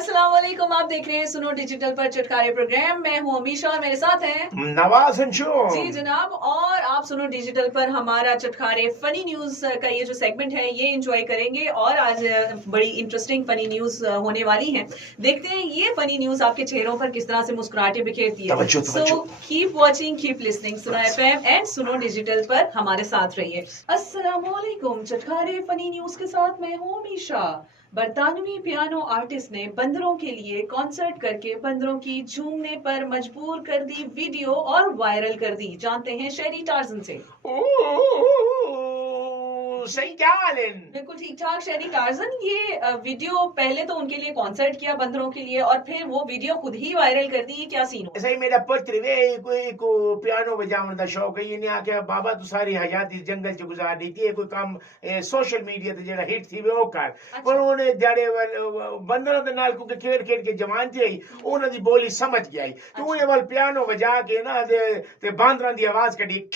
अस्सलाम वालेकुम, आप देख रहे हैं सुनो डिजिटल पर चटकारे प्रोग्राम। मैं हूं अमीशा और मेरे साथ हैं नवाज अंशुम। जी जनाब। और आप सुनो डिजिटल पर हमारा चटकारे फनी न्यूज का ये जो सेगमेंट है ये एंजॉय करेंगे। और आज बड़ी इंटरेस्टिंग फनी न्यूज होने वाली है। देखते हैं ये फनी न्यूज आपके चेहरों पर किस तरह से मुस्कुराहटे बिखेरती है। So keep watching, keep listening. सुनो एफएम एंड सुनो डिजिटल पर हमारे साथ रहिए। अस्सलाम वालेकुम, चटकारे फनी न्यूज के साथ मैं हूं अमीशा। बरतानवी पियानो आर्टिस्ट ने बंदरों के लिए कॉन्सर्ट करके बंदरों की झूमने पर मजबूर कर दी वीडियो और वायरल कर दी। जानते हैं शहरी टार्जन से। सही क्या हालिन? बिल्कुल ठीक ठाक शहरी टार्जन। ये वीडियो पहले तो उनके लिए कॉन्सर्ट किया बंदरों के लिए और फिर वो वीडियो खुद ही वायरल कर दी। ये क्या सीन हो? सही मेरा पुत्र वे को पियानो बजाने का शौक है। ये नहीं आके बाबा तू सारी हयात इस जंगल च गुजार दी थी। कोई काम सोशल मीडिया ते जेड़ा हिट थी वो कर। पर उन्हें जड़े बंदरों के नाल क्योंकि खेल खेल के जवान थी उन्हें दी बोली समझ गई। तो ये वाल पियानो बजा के ना ते बांदरां दी आवाज कड़ी।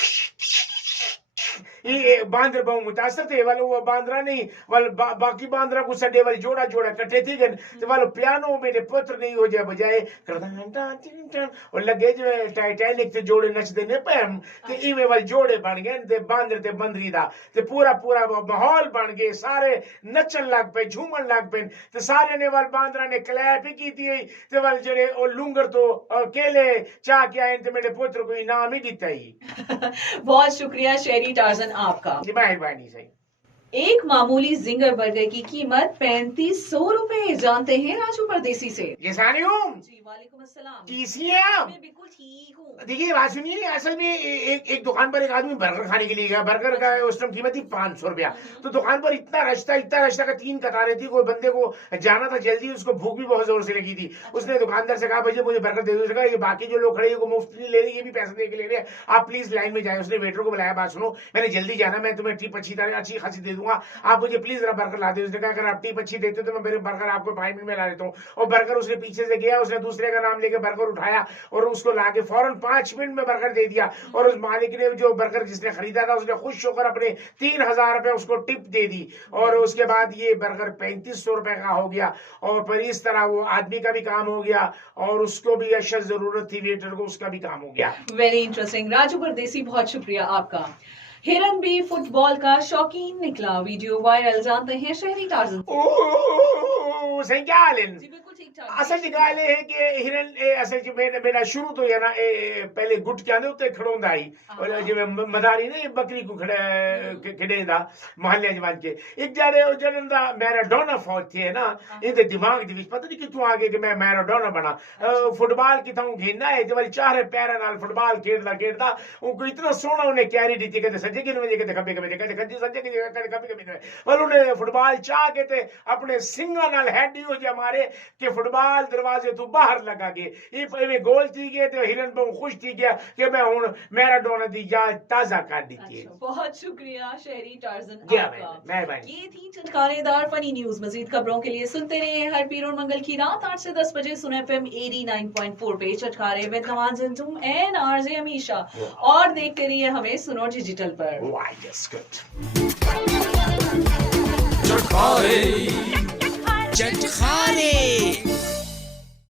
ये बांदर बहु मुतासर थे। वाले वो बांदरा नहीं वाल बाकी बांदरा को सडे वाले जोड़ा जोड़ा कट्ठे थी गन। तो वाले पियानो मेरे पुत्र नहीं हो जाए बजाए और लगे जो टाइटैनिक ते जोड़े नचदे ने पैम ते इवे वाले जोड़े बन गए ते बांदर ते बंदरी दा ते पूरा पूरा माहौल बन गए। सारे नचन लग पे, झूमन लग पे ते सारे ने वाल बांदरा ने क्लैप ही की थी ते वाल जड़े ओ लुंगर तो केले चाह के आए ते मेरे पुत्र को इनाम ही दिता ही। बहुत शुक्रिया शहरी टार्जन आपका। मेहरबानी सही। एक मामूली जिंगर बर्गर की कीमत 3500 रुपए। जानते हैं राजू परदेसी से। ये सानी हूँ जी वालेकुम अस्सलाम। कैसी हैं आप? मैं बिल्कुल ठीक हूँ। देखिए बात सुनिए, असल में एक दुकान पर एक आदमी बर्गर खाने के लिए गया। बर्गर का उस टाइम कीमत थी 500 रुपया। तो दुकान पर इतना रश था का 3 कतारें थी। कोई बंदे को जाना था जल्दी, उसको भूख भी बहुत जोर से लगी थी। उसने दुकानदार से कहा भैया मुझे बर्गर दे दो। ये बाकी जो लोग खड़े हैं वो मुफ्त नहीं ले रहे, ये भी पैसे दे के ले रहे हैं, आप प्लीज लाइन में जाए। उसने वेटर को बुलाया, बात सुनो मैंने जल्दी जाना, मैं तुम्हें टिप अच्छी खासी दे दूंगा, आप मुझे प्लीज जरा बर्गर ला दे। उसने कहा अगर आप टिप अच्छी देते तो मैं मेरे बर्गर आपको 5 मिनट में ला देता हूँ। और बर्गर उसने पीछे से गया, उसने दूसरे का नाम लेके बर्गर उठाया और उसको लाके फौरन 5 मिनट में बर्गर दे दिया। और उस मालिक ने जो बर्गर जिसने खरीदा था उसने खुश होकर अपने 3000 रुपए उसको टिप दे दी। और उसके बाद ये बर्गर 3500 रुपए का हो गया। और पर इस तरह वो आदमी का भी काम हो गया और उसको भी अशद जरूरत थी वेटर को, उसका भी काम हो गया। वेरी इंटरेस्टिंग राजू परदेसी, बहुत शुक्रिया आपका। हिरन भी फुटबॉल का शौकीन निकला, वीडियो वायरल। जानते हैं शहरी टार्जन से। सही क्या हाल है? जी बिल्कुल ठीक ठाक। असल च गल है कि हिरन असल च मेरा शुरू तो है ना पहले गुट के आंदे उत्ते खड़ोंदा आई और जिवें मदारी ने बकरी को खड़ेंदा मोहल्ले जवान के एक जड़े ओ जड़न दा मैराडोना फौज थे ना इनके दिमाग दे विच पता नहीं कितों आ गए कि मैं मैराडोना बना। फुटबॉल किथों घेना है जवल चार पैरां नाल फुटबॉल खेलदा उनको इतना सोहना उन्हें कैरी दी कदे सज्जे के वजे कदे खब्बे के कदे खज्जे सज्जे के कदे खब्बे के पर उन्हें फुटबॉल चाह के ते अपने सिंगा नाल हेड हो जा मारे कि फुटबॉल दरवाजे तो बाहर लगा गए। ये गोल थी गए तो हिरन बहुत खुश थी गया कि मैं हुन मैराडोना दी याद ताजा कर दी थी। बहुत शुक्रिया शहरी टार्जन आपका। मेहरबानी। ये थी चटकारेदार फनी न्यूज। मजीद खबरों के लिए सुनते रहिए हर पीर और मंगल की रात 8 से 10 बजे सुनो एफएम 89.4 पे चटकारे with Nawaz Anjum and RJ Amisha. और देखते रहिए हमें सुनो डिजिटल पर। चटकारे